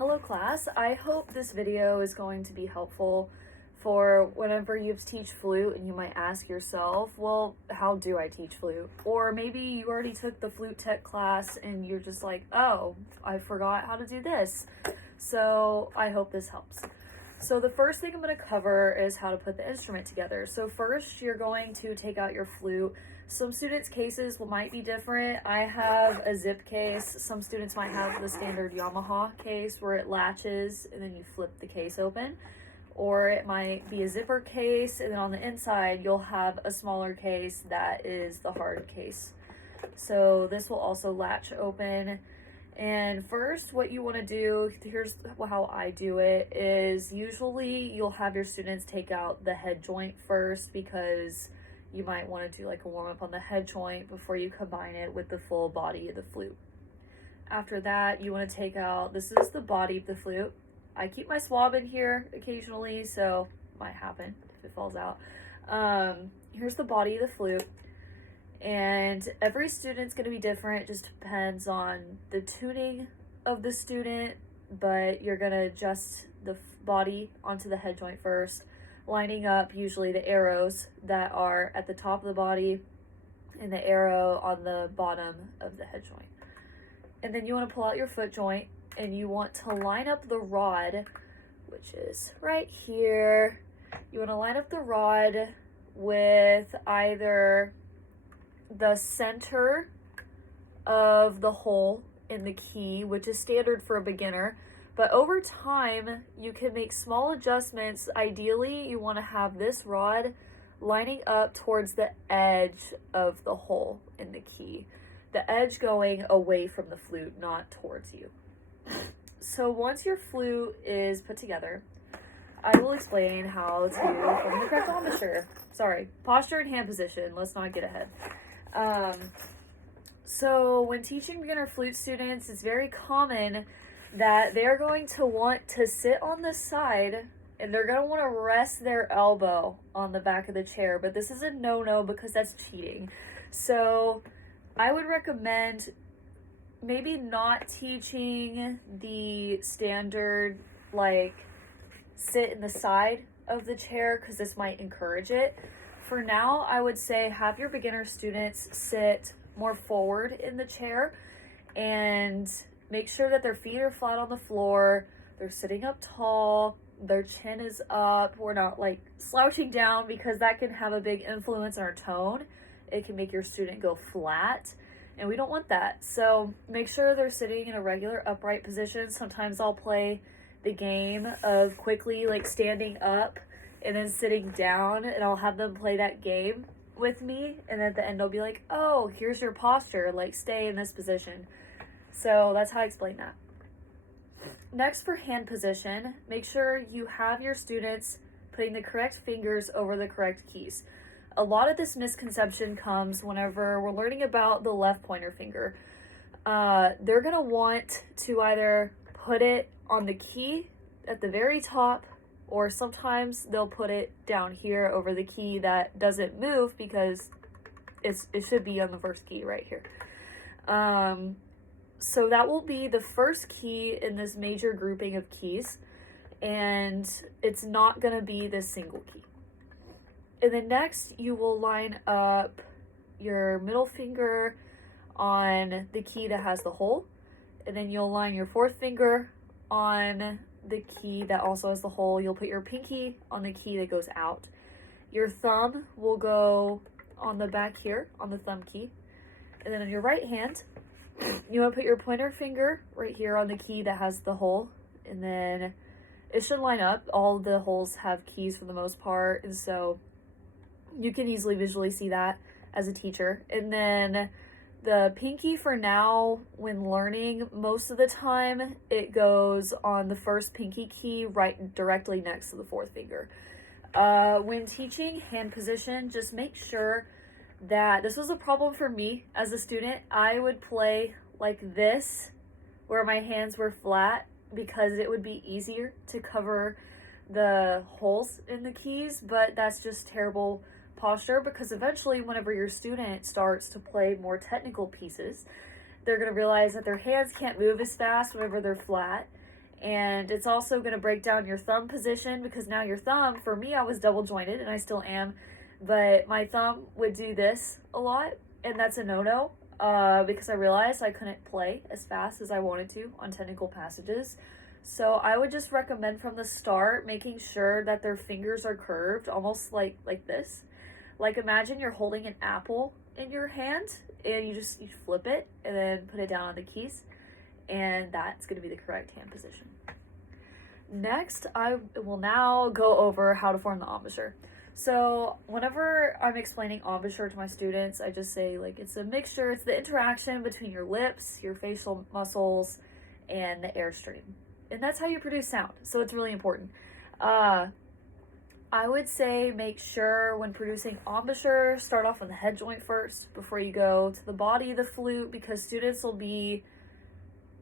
Hello class, I hope this video is going to be helpful for whenever you teach flute and you might ask yourself, well, how do I teach flute? Or maybe you already took the flute tech class and you're just like, oh, I forgot how to do this. So I hope this helps. So the first thing I'm going to cover is how to put the instrument together. So first you're going to take out your flute. Some students' cases might be different. I have a zip case. Some students might have the standard Yamaha case where it latches and then you flip the case open. Or it might be a zipper case and then on the inside you'll have a smaller case that is the hard case. So this will also latch open. And first what you want to do, here's how I do it, is usually you'll have your students take out the head joint first because you might want to do like a warm-up on the head joint before you combine it with the full body of the flute. After that, you want to take out, this is the body of the flute. I keep my swab in here occasionally, so it might happen if it falls out. Here's the body of the flute. And every student's going to be different. It just depends on the tuning of the student, but you're going to adjust the body onto the head joint first, lining up usually the arrows that are at the top of the body and the arrow on the bottom of the head joint. And then you want to pull out your foot joint and you want to line up the rod, which is right here. You want to line up the rod with either the center of the hole in the key, which is standard for a beginner, but over time you can make small adjustments. Ideally you want to have this rod lining up towards the edge of the hole in the key, the edge going away from the flute, not towards you. So once your flute is put together, I will explain how to form the correct embouchure. Sorry, posture and hand position, let's not get ahead. So when teaching beginner flute students, it's very common that they're going to want to sit on the side and they're going to want to rest their elbow on the back of the chair, but this is a no-no because that's cheating. So I would recommend maybe not teaching the standard like sit in the side of the chair because this might encourage it. For now, I would say have your beginner students sit more forward in the chair and make sure that their feet are flat on the floor, they're sitting up tall, their chin is up, we're not like slouching down because that can have a big influence on our tone. It can make your student go flat and we don't want that. So make sure they're sitting in a regular upright position. Sometimes I'll play the game of quickly like standing up and then sitting down, and I'll have them play that game with me, and at the end they'll be like, oh, here's your posture, like stay in this position. So that's how I explain that. Next, for hand position, make sure you have your students putting the correct fingers over the correct keys. A lot of this misconception comes whenever we're learning about the left pointer finger. They're gonna want to either put it on the key at the very top, or sometimes they'll put it down here over the key that doesn't move because it should be on the first key right here. So that will be the first key in this major grouping of keys, and it's not going to be this single key. And then next you will line up your middle finger on the key that has the hole, and then you'll line your fourth finger on the key that also has the hole. You'll put your pinky on the key that goes out. Your thumb will go on the back here on the thumb key, and then on your right hand you want to put your pointer finger right here on the key that has the hole, and then it should line up. All the holes have keys for the most part, and so you can easily visually see that as a teacher. And then the pinky, for now, when learning, most of the time it goes on the first pinky key right directly next to the fourth finger. When teaching hand position, just make sure that, this was a problem for me as a student, I would play like this where my hands were flat because it would be easier to cover the holes in the keys, but that's just terrible posture because eventually whenever your student starts to play more technical pieces, they're going to realize that their hands can't move as fast whenever they're flat, And it's also going to break down your thumb position, because now your thumb, for me, I was double jointed and I still am, but my thumb would do this a lot, and that's a no-no, because I realized I couldn't play as fast as I wanted to on technical passages. So I would just recommend from the start making sure that their fingers are curved, almost like this. Like, imagine you're holding an apple in your hand and you flip it and then put it down on the keys, and that's going to be the correct hand position. Next, I will now go over how to form the embouchure. So whenever I'm explaining embouchure to my students, I just say, like, it's a mixture. It's the interaction between your lips, your facial muscles, and the airstream. And that's how you produce sound. So it's really important. I would say make sure when producing embouchure, start off on the head joint first before you go to the body of the flute, because students will be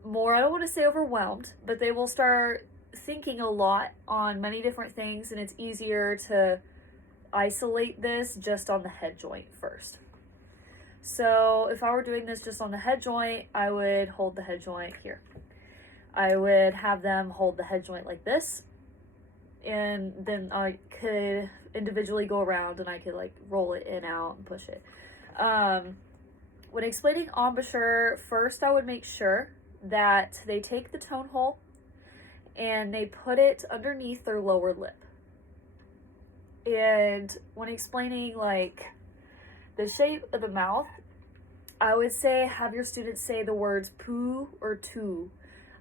more, I don't want to say overwhelmed, but they will start thinking a lot on many different things, and it's easier to isolate this just on the head joint first. So if I were doing this just on the head joint, I would hold the head joint here. I would have them hold the head joint like this, and then I could individually go around and I could like roll it in, out, and push it. When explaining embouchure, first I would make sure that they take the tone hole and they put it underneath their lower lip. And when explaining like the shape of the mouth, I would say have your students say the words poo or tu.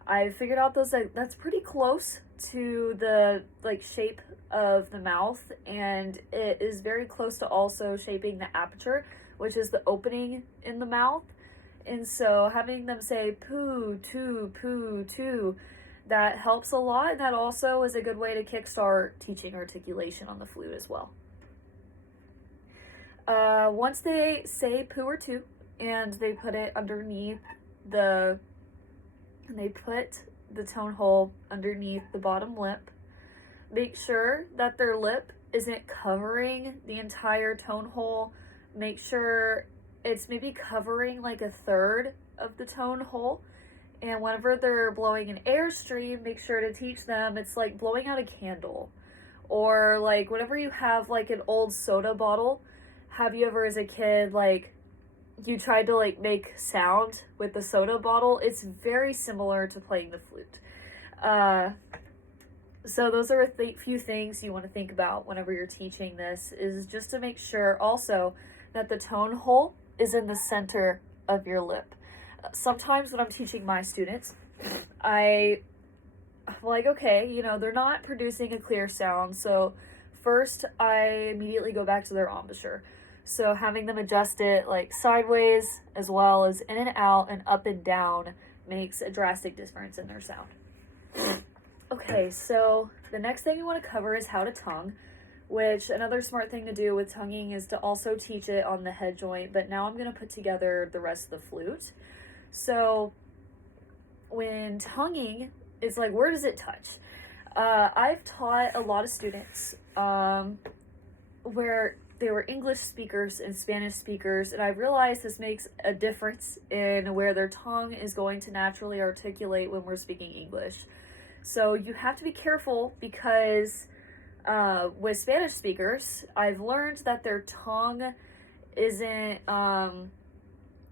I figured out that's pretty close to the like shape of the mouth, and it is very close to also shaping the aperture, which is the opening in the mouth. And so having them say poo, tu, that helps a lot, and that also is a good way to kickstart teaching articulation on the flute as well. Once they say poo or tu, and they put it underneath they put the tone hole underneath the bottom lip, make sure that their lip isn't covering the entire tone hole. Make sure it's maybe covering like a third of the tone hole. And whenever they're blowing an airstream, make sure to teach them it's like blowing out a candle. Or like whenever you have like an old soda bottle, have you ever as a kid like you tried to like make sound with the soda bottle? It's very similar to playing the flute. So those are a few things you want to think about whenever you're teaching this, is just to make sure also that the tone hole is in the center of your lip. Sometimes when I'm teaching my students, I'm like, okay, you know, they're not producing a clear sound. So first I immediately go back to their embouchure. So having them adjust it like sideways as well as in and out and up and down makes a drastic difference in their sound. Okay, so the next thing you want to cover is how to tongue, which another smart thing to do with tonguing is to also teach it on the head joint, but now I'm going to put together the rest of the flute. So when tonguing, it's like, where does it touch? I've taught a lot of students where they were English speakers and Spanish speakers, and I realized this makes a difference in where their tongue is going to naturally articulate when we're speaking English. So you have to be careful, because with Spanish speakers, I've learned that their tongue isn't,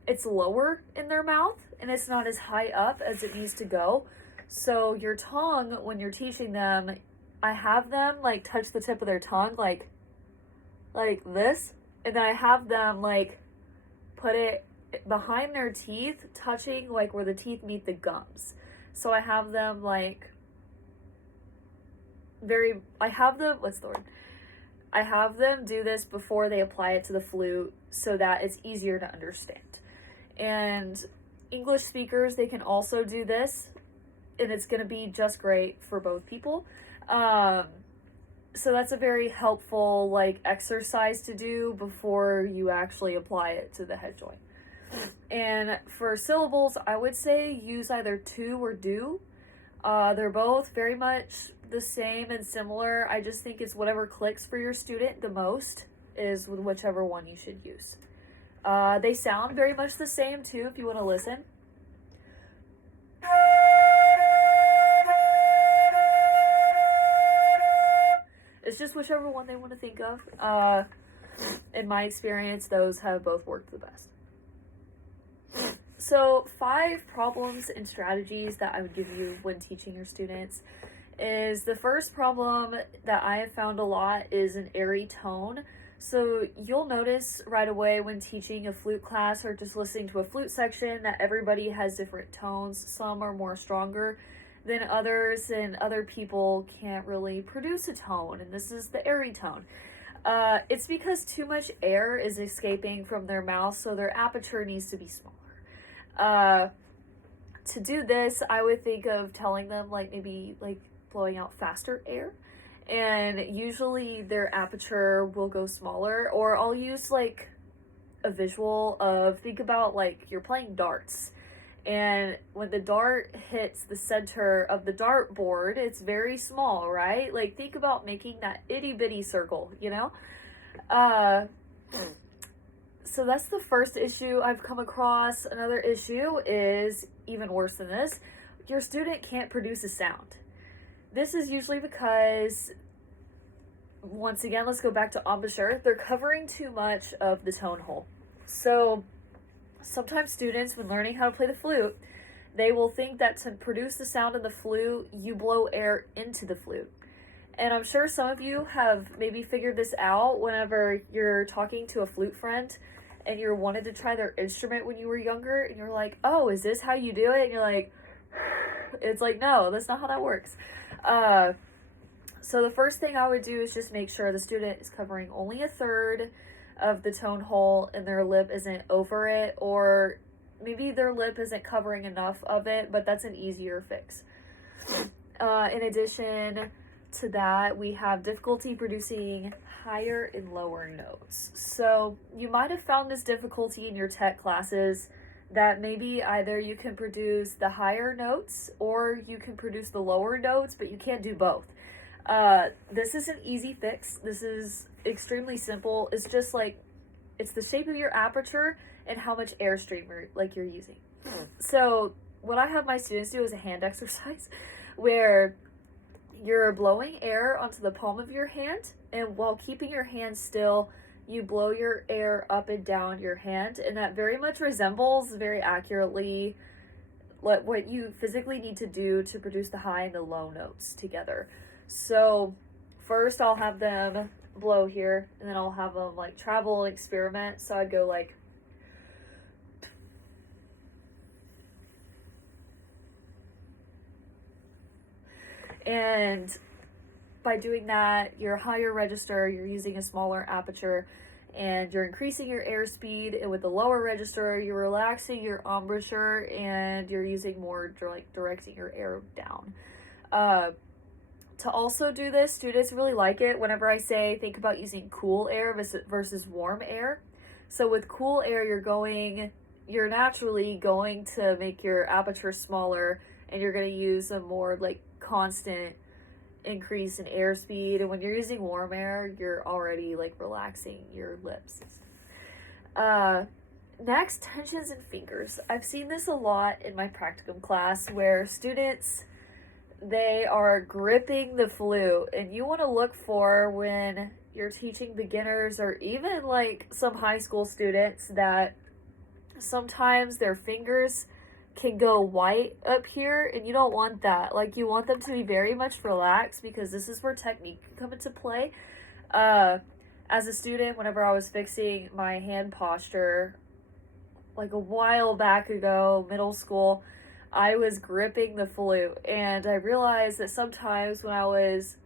it's lower in their mouth and it's not as high up as it needs to go. So your tongue, when you're teaching them, I have them like touch the tip of their tongue like this, and then I have them like put it behind their teeth, touching like where the teeth meet the gums. So I have them like I have them do this before they apply it to the flute so that it's easier to understand. And English speakers, they can also do this, and it's going to be just great for both people. So that's a very helpful like exercise to do before you actually apply it to the head joint. And for syllables, I would say use either tu or do. They're both very much the same and similar. I just think it's whatever clicks for your student the most is whichever one you should use. They sound very much the same too if you want to listen. It's just whichever one they want to think of. In my experience, those have both worked the best. So 5 problems and strategies that I would give you when teaching your students is the first problem that I have found a lot is an airy tone. So you'll notice right away when teaching a flute class or just listening to a flute section that everybody has different tones. Some are more stronger than others, and other people can't really produce a tone, and this is the airy tone. It's because too much air is escaping from their mouth, so their aperture needs to be smaller. To do this, I would think of telling them maybe blowing out faster air, and usually their aperture will go smaller. Or I'll use a visual of, think about you're playing darts, and when the dart hits the center of the dartboard, it's very small, right? Think about making that itty bitty circle, So that's the first issue I've come across. Another issue is even worse than this. Your student can't produce a sound. This is usually because, once again, let's go back to embouchure. They're covering too much of the tone hole. So sometimes students, when learning how to play the flute, they will think that to produce the sound in the flute, you blow air into the flute. And I'm sure some of you have maybe figured this out whenever you're talking to a flute friend and you wanted to try their instrument when you were younger, and you're like, oh, is this how you do it? And you're like, it's no, that's not how that works. So the first thing I would do is just make sure the student is covering only a third of the tone hole and their lip isn't over it, or maybe their lip isn't covering enough of it, but that's an easier fix. In addition to that, we have difficulty producing higher and lower notes. So you might have found this difficulty in your tech classes, that maybe either you can produce the higher notes or you can produce the lower notes, but you can't do both. This is an easy fix. This is extremely simple. It's just it's the shape of your aperture and how much airstream you're using. So what I have my students do is a hand exercise where you're blowing air onto the palm of your hand, and while keeping your hand still, you blow your air up and down your hand, and that very much resembles very accurately what you physically need to do to produce the high and the low notes together. So first I'll have them blow here, and then I'll have them travel and experiment. So I'd go and by doing that, your higher register, you're using a smaller aperture, and you're increasing your airspeed, and with the lower register, you're relaxing your embouchure, and you're using more directing your air down. To also do this, students really like it whenever I say think about using cool air versus warm air. So with cool air, you're naturally going to make your aperture smaller, and you're going to use a more constant increase in airspeed. And when you're using warm air, you're already relaxing your lips. Next, tensions in fingers. I've seen this a lot in my practicum class where students, they are gripping the flute, and you want to look for, when you're teaching beginners or even some high school students, that sometimes their fingers can go white up here, and you don't want that. You want them to be very much relaxed, because this is where technique can come into play. As a student, whenever I was fixing my hand posture, a while back ago, middle school, I was gripping the flute, and I realized that sometimes when I was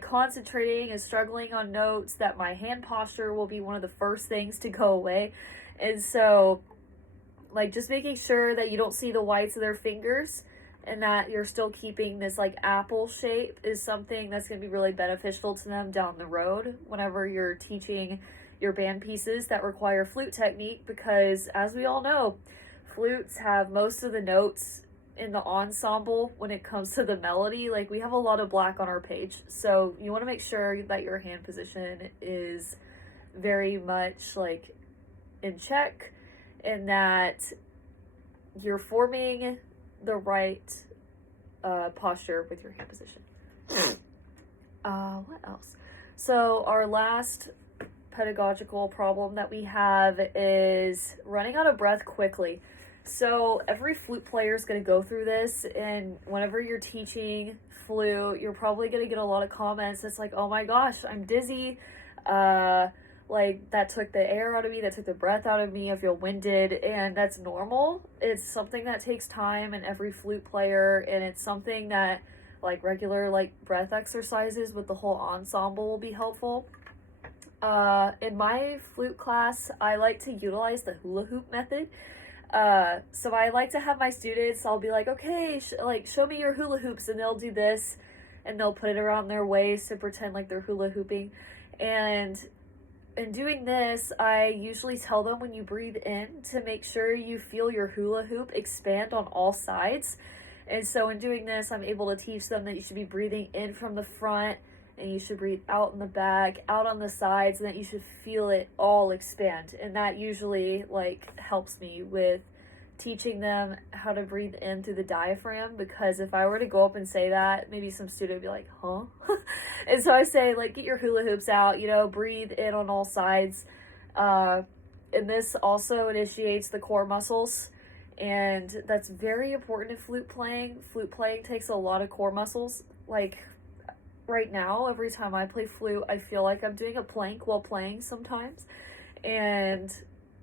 concentrating and struggling on notes, that my hand posture will be one of the first things to go away. And so just making sure that you don't see the whites of their fingers, and that you're still keeping this apple shape, is something that's going to be really beneficial to them down the road whenever you're teaching your band pieces that require flute technique, because as we all know, flutes have most of the notes in the ensemble when it comes to the melody. We have a lot of black on our page, so you want to make sure that your hand position is very much in check, and that you're forming the right posture with your hand position. What else? So our last pedagogical problem that we have is running out of breath quickly. So every flute player is going to go through this, and whenever you're teaching flute, you're probably going to get a lot of comments that's like, oh my gosh, I'm dizzy, like that took the air out of me, that took the breath out of me, I feel winded. And that's normal. It's something that takes time in every flute player, and it's something that like regular like breath exercises with the whole ensemble will be helpful. In my flute class, I like to utilize the hula hoop method. So I like to have my students, I'll be like, okay, show me your hula hoops, and they'll do this, and they'll put it around their waist to pretend like they're hula hooping. And in doing this, I usually tell them when you breathe in to make sure you feel your hula hoop expand on all sides. And so in doing this, I'm able to teach them that you should be breathing in from the front, and you should breathe out in the back, out on the sides, and that you should feel it all expand. And that usually like helps me with teaching them how to breathe in through the diaphragm, because if I were to go up and say that, maybe some student would be like, huh? And so I say, like, get your hula hoops out, you know, breathe in on all sides. And this also initiates the core muscles, and that's very important in flute playing. Flute playing takes a lot of core muscles. Like, right now, every time I play flute, I feel like I'm doing a plank while playing sometimes. And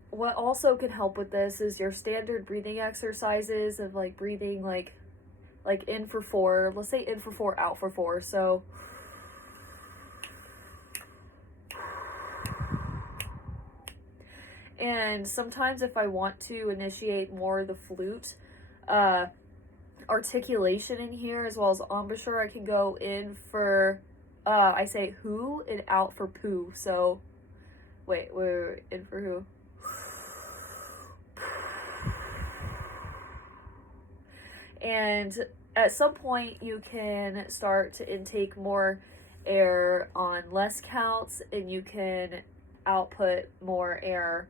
what also can help with this is your standard breathing exercises of like breathing like in for 4. Let's say in for 4, out for 4. So and sometimes if I want to initiate more of the flute articulation in here as well as embouchure, I can go in for I say who and out for poo. So wait, in for who? And at some point you can start to intake more air on less counts, and you can output more air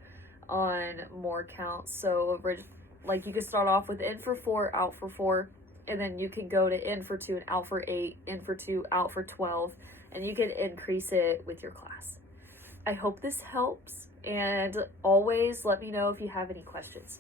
on more counts. So like you can start off with in for 4, out for 4, and then you can go to in for 2 and out for 8, in for 2, out for 12, and you can increase it with your class. I hope this helps, and always let me know if you have any questions.